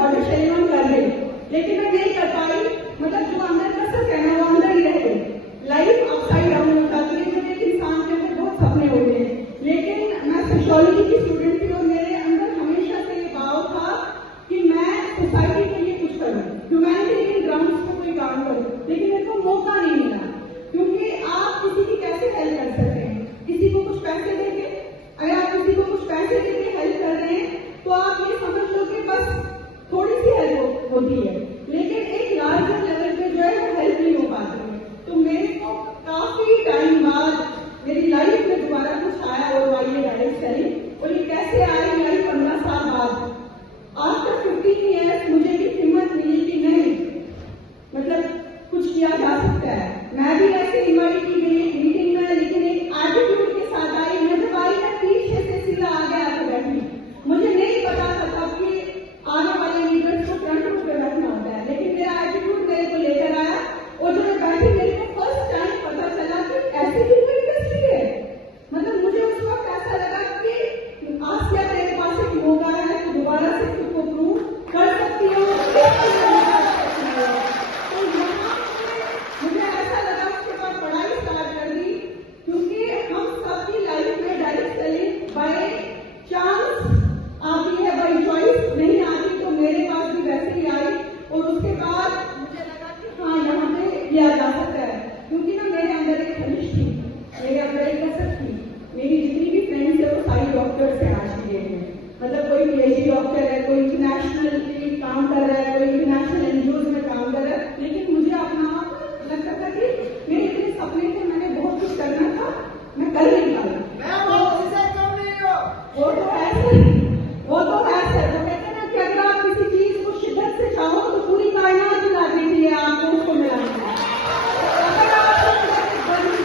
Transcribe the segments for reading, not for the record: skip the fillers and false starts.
Border Tshering कर दी, लेकिन मैं नहीं कर पाई। मतलब जो अंदर का सच है ना वो अंदर ही रह गई। लाइफ अपसाइड डाउन हो जाती है जब एक इंसान के अंदर बहुत सपने होते हैं। लेकिन मैं सोशियोलॉजी की स्टूडेंट थी और मेरे अंदर हमेशा से ये भाव था कि मैं सोसाइटी के लिए कुछ करूँ, ह्यूमैनिटेरियन ग्राउंड्स पर कोई काम करूँ, लेकिन मेरे को मौका नहीं मिला। क्योंकि आप किसी की कैसे हेल्प कर सकते हैं? किसी को कुछ पैसे देके, अगर आप किसी को कुछ पैसे देके हेल्प कर रहे हैं तो आप ये समझ लो कि बस थोड़ी सी हेल्प होती है, लेकिन एक लार्जर लेवल पे जो है वो हेल्प नहीं हो पाती है। तो मेरे को काफी टाइम बाद मेरी लाइफ में दोबारा कुछ आया और आई है डायरेक्ट सेलिंग। और ये कैसे आई आई 15 साल बाद, आफ्टर 15 ईयर्स मुझे भी हिम्मत मिली कि नहीं, मतलब कुछ किया जा सकता है। मैं भी ऐसे इन्वाइट की गई मीटिंग में, लेकिन एक एटीट्यूड के साथ आई। मैं जब आई मैं पीछे से सीधा आगे आके बैठी। मुझे नहीं पता था तब कि आने वाले लीडर्स को फ्रंट रूप पे रखना होता है, लेकिन मेरा एटीट्यूड मेरे को लेकर आया। और जब मैं बैठी मेरे को फर्स्ट टाइम पता चला कि ऐसी भी कोई इंडस्ट्री है। मतलब मुझे उस वक्त ऐसा लगा कि आसिया तेरे पास एक मौका है, तो दोबारा से खुद को प्रूव कर सकती हो। मुझे ऐसा लगा उसके बाद पढ़ाई स्टार्ट कर दी, क्योंकि हम सबकी लाइफ में डायरेक्ट सेलिंग बाय चांस आती है, बाय चॉइस नहीं आती। तो मेरे पास भी वैसे ही आई और उसके बाद मुझे लगा कि हाँ यहाँ पे किया जा सकता है। क्योंकि ना मेरे अंदर एक खलिश थी, मेरे अंदर एक कसर थी। मेरी जितनी भी फ्रेंड्स है वो सारी डॉक्टर्स हैं आज की डेट में। मतलब कोई पीएचडी डॉक्टर है, कोई इंटरनेशनल काम कर रहा है, कोई इंटरनेशनल एनजीओज में काम कर रहा है, लेकिन मुझे अपना लगता था कि मेरे इतने सपने थे, मैंने बहुत कुछ करना था, मैं कर नहीं पाई। वो तो है सर। वो कहते हैं ना कि अगर आप किसी चीज को शिद्दत से चाहो तो पूरी कायनात मिला देती है आपको उसको मिलाना है। अगर आपको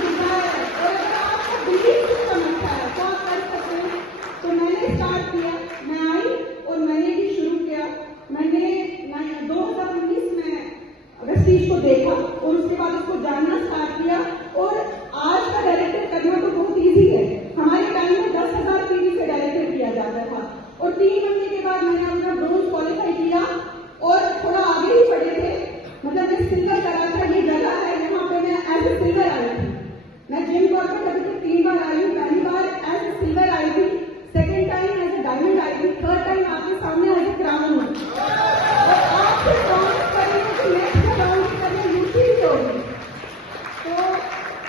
जीना है और अगर आपको बिलीफ सिस्टम अच्छा है तो आप कर सकते हैं। तो मैंने स्टार्ट किया, मैं आई और मैंने भी शुरू किया। मैंने 2019 में वेस्टीज को देखा और उसके बाद उसको जानना स्टार्ट किया। और आज का डायरेक्टर करना तो बहुत ईजी है। हमारे टाइम में 10,000 पीवी से डायरेक्टर किया जाता था और 3 महीने के बाद मैंने अपना ब्रोंज क्वालिफाई किया और थोड़ा आगे ही बढ़े थे। मतलब एक सिल्वर करा था, ये जगह है यहाँ पे मैं एज ए सिल्वर आई थी। मैं जिम कॉर्पोरेट करके 3 बार आई हूँ। पहली बार एज ए सिल्वर आई थी, second time as a diamond आई थी, थर्ड टाइम आपके सामने एज ए क्राउन हूँ। और आपसे प्रॉमिस करेंगे कि नेक्स्ट राउंड करने यूसी भी होगी। तो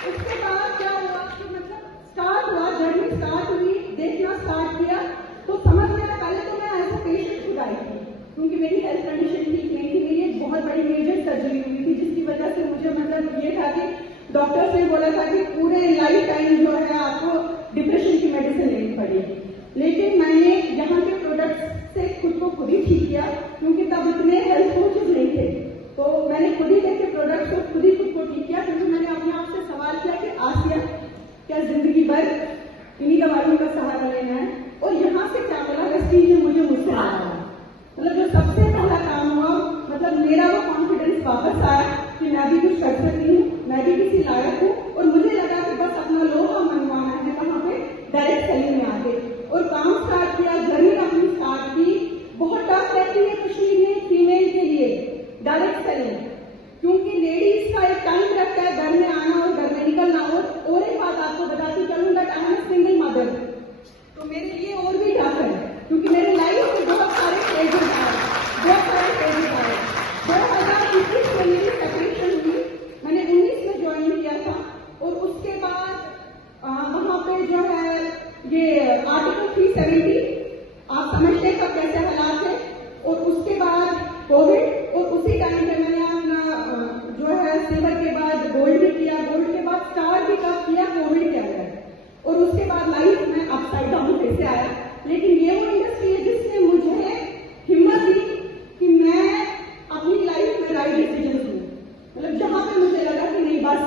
उसके बाद क्या हुआ कि मतलब स्टार्ट हुआ, जर्नी स्टार्ट हुई, देखना स्टार्ट किया। तो समझ में आया, पहले तो मैं एज ए पेशेंट खुद आई थी क्योंकि मेरी हेल्थ कंडीशन ठीक नहीं थी। मेरी एक बहुत बड़ी मेजर सर्जरी हुई थी जिसकी वजह से मुझे मतलब ये था कि डॉक्टर्स ने बोला था कि पूरे लाइफ टाइम जो है आपको डिप्रेशन की मेडिसिन लेनी पड़ेगी। लेकिन मैंने यहाँ के प्रोडक्ट्स से खुद को खुद ही ठीक किया, क्योंकि तब इतने हेल्थ कोचेस नहीं थे। तो मैंने खुद ही देखे प्रोडक्ट्स को खुद ही खुद को ठीक किया, क्योंकि मैंने अपने आप से सवाल किया कि आसिया क्या जिंदगी भर इन्हीं दवाइयों का सहारा लेना है? और यहाँ से क्या मिला, वेस्टीज ने मुझे मुझसे आया। मतलब जो सबसे पहला काम हुआ, मतलब मेरा वो कॉन्फिडेंस वापस आया कि मैं भी कुछ कर सकती हूँ, मैं भी किसी लायक हूँ। और मुझे लगा कि बस अपना लोगो मनवाना है कहाँ पे, डायरेक्ट सेलिंग में आके। और काम स्टार्ट किया, जर्नी अपनी स्टार्ट की। बहुत टफ रहती है कश्मीर में फीमेल के लिए डायरेक्ट सेलिंग, क्योंकि लेडीज का एक टाइम रहता है घर में आना और घर में निकलना। और एक बात आपको बताती चलूँ, that I am single mother, तो मेरे लिए और भी टफ है, क्योंकि मेरे लाइफ में बहुत सारे फेजेस आए। 2021 में मेरी सेपरेशन हुई, मैंने 19 में ज्वाइन किया था। और उसके बाद वहाँ पे जो है ये आर्टिकल 370 आप समझते हैं कब कैसे हालात है। और उसके बाद कोविड, और उसी टाइम पे मैंने अपना जो है सिल्वर के बाद गोल्ड भी किया, गोल्ड के बाद स्टार भी कब किया कोविड के अंदर। और उसके बाद लाइफ में अपसाइड डाउन कैसे आया। लेकिन ये वो इंडस्ट्री है जिसने मुझे हिम्मत दी कि मैं अपनी लाइफ में राइट डिसीजन लूं। मतलब जहां पे मुझे लगा कि नहीं बस,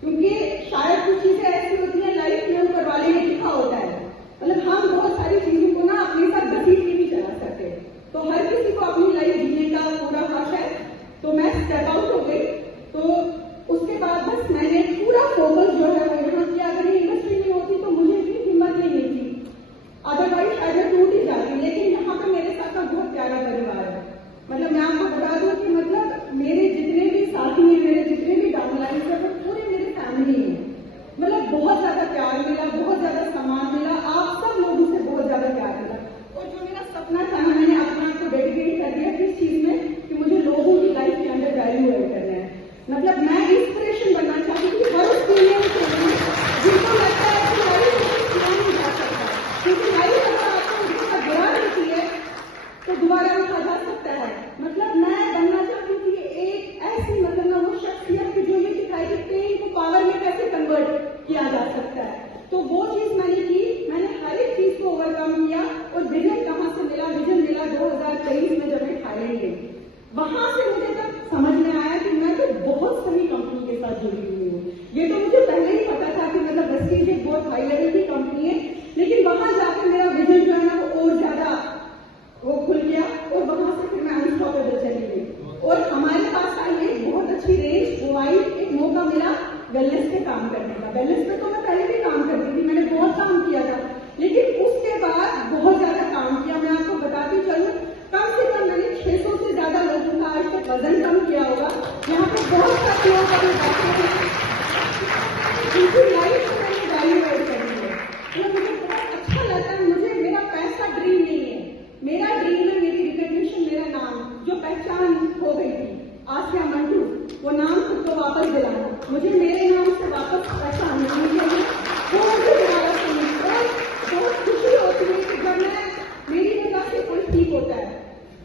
क्योंकि शायद कुछ चीजें ऐसी होती है लाइफ में ऊपर वाले ने लिखा होता है। मतलब हम बहुत सारी चीजों को ना अपने साथ घसीट के नहीं चला सकते, तो हर किसी को अपनी लाइफ जीने का पूरा हक है। तो मैं स्टेप आउट हो गई। तो उसके बाद बस मैंने पूरा फोकस जो है वो यहाँ किया। अगर ये इंडस्ट्री नहीं होती तो मुझे इतनी हिम्मत नहीं थी, अदरवाइज शायद टूट ही जाती। लेकिन यहाँ पे मेरे साथ बहुत प्यारा परिवार तो दोबारा उठा जा सकता है। मतलब मैं बनना चाहती हूँ कि एक ऐसी मतलब ना वो शख्सियत जो ये दिखाई कि पेन को पावर में कैसे कन्वर्ट किया जा सकता है। तो वो चीज मैंने की, मैंने हर एक चीज को ओवरकम किया। और विजन कहाँ से मिला? विजन मिला 2023 में जब मैं थाईलैंड गई। वहां से मुझे तब समझ में आया कि मैं तो बहुत सही कंपनी के साथ जुड़ी हुई हूँ। ये तो मुझे पहले ही पता था कि मतलब वेस्टीज एक बहुत हाई लेवल की कंपनी है, लेकिन वहां जाकर मेरा विजन जो है ना वो और ज्यादा वो खुल गया। और वहां से फिर मैं अनस्टॉपेबल चली गई। और हमारे पास आई एक बहुत अच्छी रेंज वो आई, एक मौका मिला वेलनेस पे काम करने का। वेलनेस पे तो मैं पहले भी काम करती थी, मैंने बहुत काम किया था, लेकिन उसके बाद बहुत ज्यादा काम किया। मैं आपको बताती चलूं, कम से कम मैंने 600 से ज्यादा लोगों का आज तक वजन कम किया होगा। यहाँ पे बहुत सारे लोग अभी बैठे हैं, उनकी लाइफ को मैंने वैल्यू एड करनी है। तो मुझे बहुत अच्छा लगता है। मुझे मेरा पैसा ड्रीम नहीं है, मेरा ड्रीम है मेरी रिकग्निशन, मेरा नाम जो पहचान हो गई थी आसिया मंटू, वो नाम खुद को वापस दिलाना। मुझे मेरे नाम से वापस पहचान मिलनी चाहिए, वो मुझे दिलाना चाहिए। और बहुत खुशी होती है कि जब मैं मेरी वजह से कोई ठीक होता है।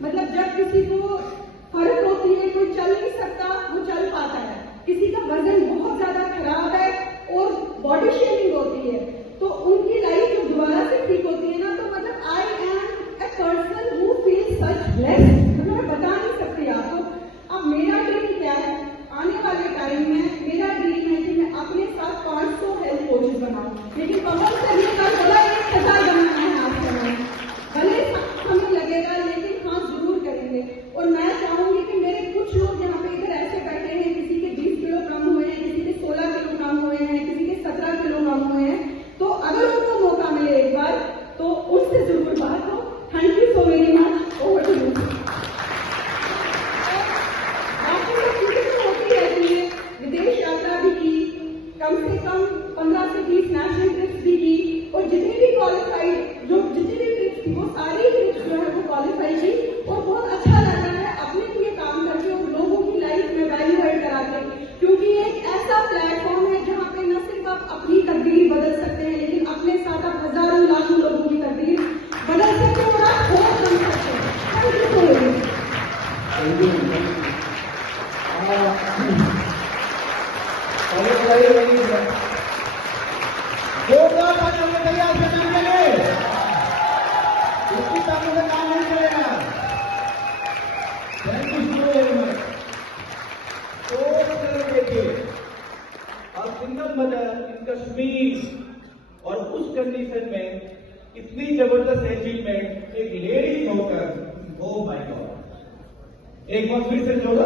मतलब जब किसी को फर्क होती है, कोई चल नहीं सकता वो चल पाता है, किसी का वजन बहुत ज्यादा खराब है और बॉडी शेमिंग होती है, तो उनकी लाइफ जो दोबारा से ठीक होती है ना, तो मतलब I am a person who feel such blessed. मतलब मैं बता नहीं सकती आपको। अब मेरा ड्रीम क्या है आने वाले टाइम में? मेरा ड्रीम है कि मैं अपने साथ 500 हेल्थ कोचेस बनाऊं, लेकिन कमर करने का बोला 1000 बनाना है आज समय। भले समय लगेगा, लेकिन हाँ जरूर करेंगे। और मैं चाहूंगी कि मेरे कुछ लोग यहाँ पे इधर ऐसे बैठे हैं, किसी के 20 किलो कम हुए हैं, किसी के 16 किलो कम हुए हैं, किसी के 17 किलो कम हुए हैं, तो अगर उनको मौका मिले एक बार तो उससे जरूर बात हो। Thank you so very much. Over to you. विदेश यात्रा भी की, कम से कम 15 से 20 नेशनल ट्रिप्स भी की, और जितनी भी क्वालिफाइड जो जितनी भी ट्रिप्स थी वो सारी ट्रिप्स जो है वो क्वालिफाई की। और बहुत अच्छा लग रहा है अपने लिए काम करके और लोगों की लाइफ में वैल्यू एड कराते, क्योंकि एक ऐसा प्लेटफॉर्म है जहाँ पे न सिर्फ आप अपनी तकदीर बदल सकते हैं, लेकिन अपने साथ आप हजारों लाखों लोगों की तकदीर बदल सकते हैं और आप बहुत बन सकते हैं। इसकी ताकत से काम नहीं चलेगा। तो देखिए, अब सिंगल मदर इन कश्मीर और उस कंडीशन में इतनी जबरदस्त अचीवमेंट एक लेडीज होकर, ओ माय गॉड। एक बार फिर से जोड़ा